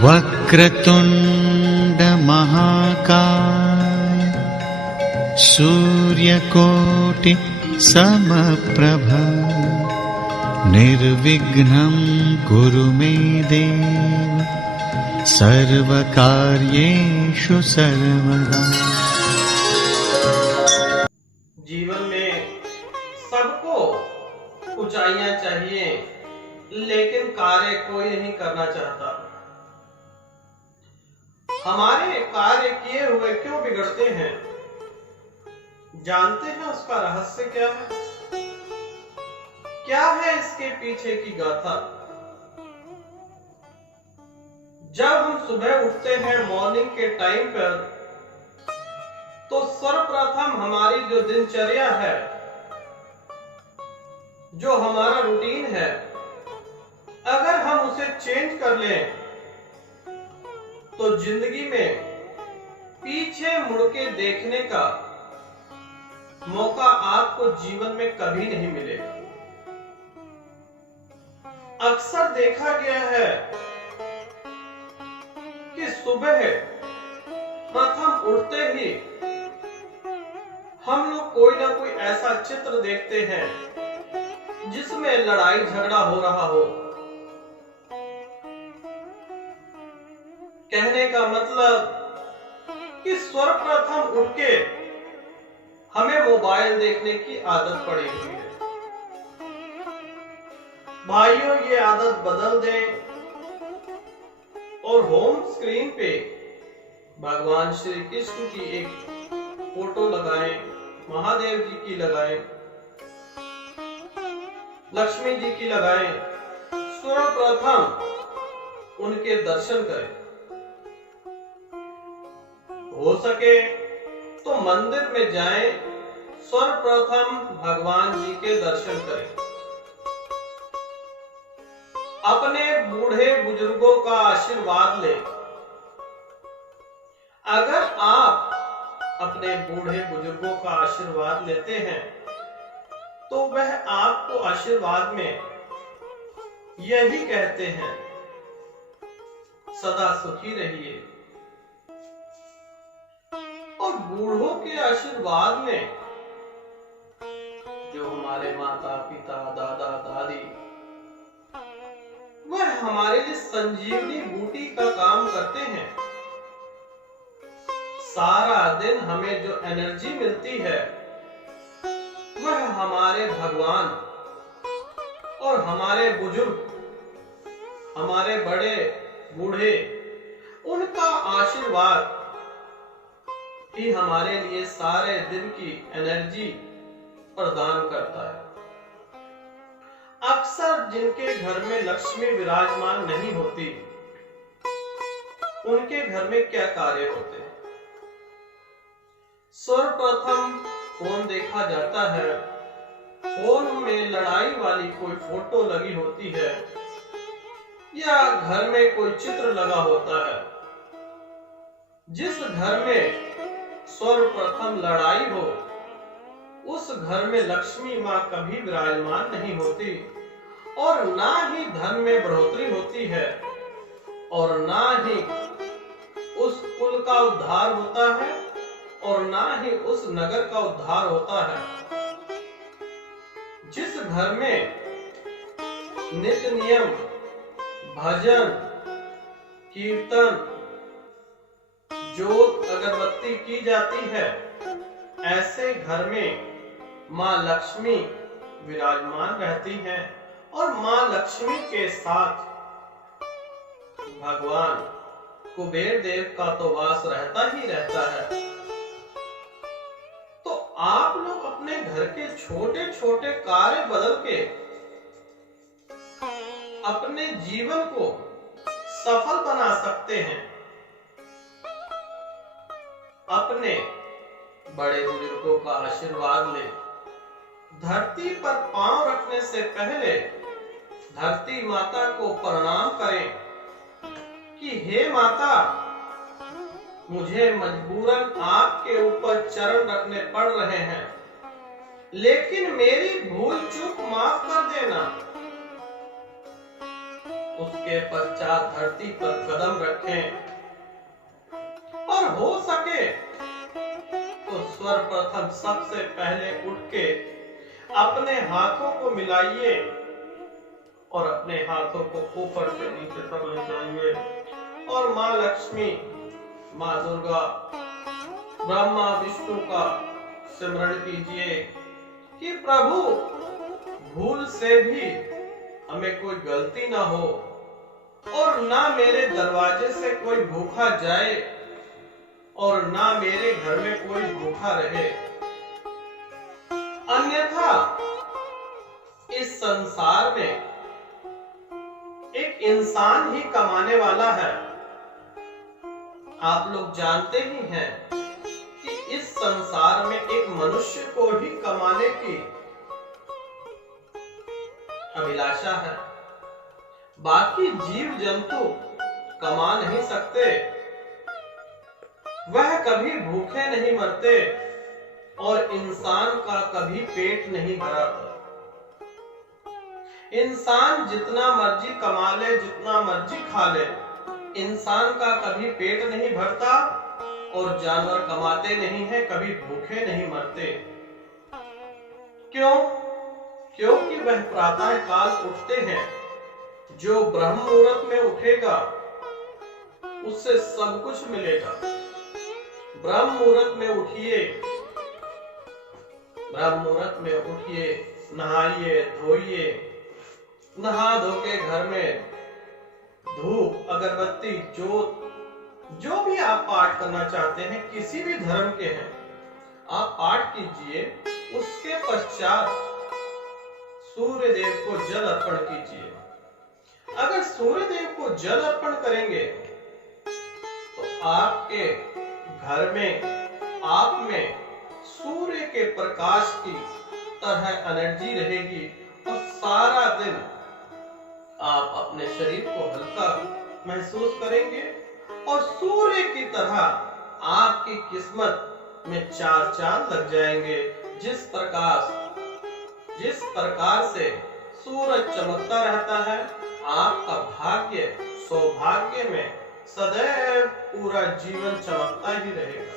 वक्रतुंड महाकाय सूर्यकोटि समप्रभ निर्विघ्नं कुरु मे देव सर्वकार्येषु सर्वदा। जीवन में सबको ऊंचाइयां चाहिए, लेकिन कार्य कोई नहीं करना चाहता। हमारे कार्य किए हुए क्यों बिगड़ते हैं? जानते हैं उसका रहस्य क्या है? क्या है इसके पीछे की गाथा? जब हम सुबह उठते हैं मॉर्निंग के टाइम पर, तो सर्वप्रथम हमारी जो दिनचर्या है, जो हमारा रूटीन है, अगर हम उसे चेंज कर लें तो जिंदगी में पीछे मुड़ के देखने का मौका आपको जीवन में कभी नहीं मिलेगा। अक्सर देखा गया है कि सुबह प्रथम उठते ही हम लोग कोई ना कोई ऐसा चित्र देखते हैं जिसमें लड़ाई झगड़ा हो रहा हो। कहने का मतलब कि सर्वप्रथम उठ के हमें मोबाइल देखने की आदत पड़ी हुई है। भाइयों, ये आदत बदल दें और होम स्क्रीन पे भगवान श्री कृष्ण की एक फोटो लगाएं, महादेव जी की लगाएं, लक्ष्मी जी की लगाएं, सर्वप्रथम उनके दर्शन करें। हो सके तो मंदिर में जाएं, सर्वप्रथम भगवान जी के दर्शन करें। अपने बूढ़े बुजुर्गों का आशीर्वाद लें। अगर आप अपने बूढ़े बुजुर्गों का आशीर्वाद लेते हैं तो वह आपको आशीर्वाद में यही कहते हैं, सदा सुखी रहिए। और बूढ़ों के आशीर्वाद में जो हमारे माता पिता दादा दादी, वह हमारे लिए संजीवनी बूटी का काम करते हैं। सारा दिन हमें जो एनर्जी मिलती है वह हमारे भगवान और हमारे बुजुर्ग, हमारे बड़े बूढ़े, उनका आशीर्वाद ही हमारे लिए सारे दिन की एनर्जी प्रदान करता है। अक्सर जिनके घर में लक्ष्मी विराजमान नहीं होती, उनके घर में क्या कार्य होते हैं? सर्वप्रथम फोन देखा जाता है, फोन में लड़ाई वाली कोई फोटो लगी होती है या घर में कोई चित्र लगा होता है। जिस घर में सर्वप्रथम लड़ाई हो, उस घर में लक्ष्मी मां कभी विराजमान नहीं होती और ना ही धन में बढ़ोतरी होती है और ना ही उस कुल का उद्धार होता है और ना ही उस नगर का उद्धार होता है। जिस घर में नित्य नियम भजन कीर्तन जोत अगरबत्ती की जाती है, ऐसे घर में मां लक्ष्मी विराजमान रहती हैं और मां लक्ष्मी के साथ भगवान कुबेर देव का तो वास रहता ही रहता है। तो आप लोग अपने घर के छोटे छोटे कार्य बदल के अपने जीवन को सफल बना सकते हैं। अपने बड़े बुजुर्गों का आशीर्वाद लें। धरती पर पांव रखने से पहले धरती माता को प्रणाम करें कि हे माता, मुझे मजबूरन आपके ऊपर चरण रखने पड़ रहे हैं, लेकिन मेरी भूल चूक माफ कर देना। उसके पश्चात धरती पर कदम रखें और हो सके तो सर्वप्रथम सबसे पहले उठ के अपने हाथों को मिलाइए और अपने हाथों को ऊपर से नीचे तक ले जाइए और माँ लक्ष्मी, माँ दुर्गा, ब्रह्मा विष्णु का स्मरण कीजिए कि प्रभु भूल से भी हमें कोई गलती ना हो और ना मेरे दरवाजे से कोई भूखा जाए और ना मेरे घर में कोई भूखा रहे। अन्यथा इस संसार में एक इंसान ही कमाने वाला है। आप लोग जानते ही हैं कि इस संसार में एक मनुष्य को ही कमाने की अभिलाषा है। बाकी जीव जंतु कमा नहीं सकते, वह कभी भूखे नहीं मरते और इंसान का कभी पेट नहीं भराता। इंसान जितना मर्जी कमा ले, जितना मर्जी खा ले, इंसान का कभी पेट नहीं भरता और जानवर कमाते नहीं हैं, कभी भूखे नहीं मरते। क्यों? क्योंकि वह प्रातः काल उठते हैं। जो ब्रह्म मुहूर्त में उठेगा उससे सब कुछ मिलेगा। ब्रह्म मुहूर्त में उठिए, ब्रह्म मुहूर्त में उठिए, नहाइए धोइए, नहा धो के घर में धूप अगरबत्ती जोत जो भी आप पाठ करना चाहते हैं, किसी भी धर्म के हैं, आप पाठ कीजिए। उसके पश्चात सूर्य देव को जल अर्पण कीजिए। अगर सूर्य देव को जल अर्पण करेंगे तो आपके घर में, आप में सूर्य के प्रकाश की तरह एनर्जी रहेगी और सारा दिन आप अपने शरीर को हल्का महसूस करेंगे और सूर्य की तरह आपकी किस्मत में चार चांद लग जाएंगे। जिस प्रकार से सूरज चमकता रहता है, आपका भाग्य सौभाग्य में सदैव पूरा जीवन चमकता ही रहेगा।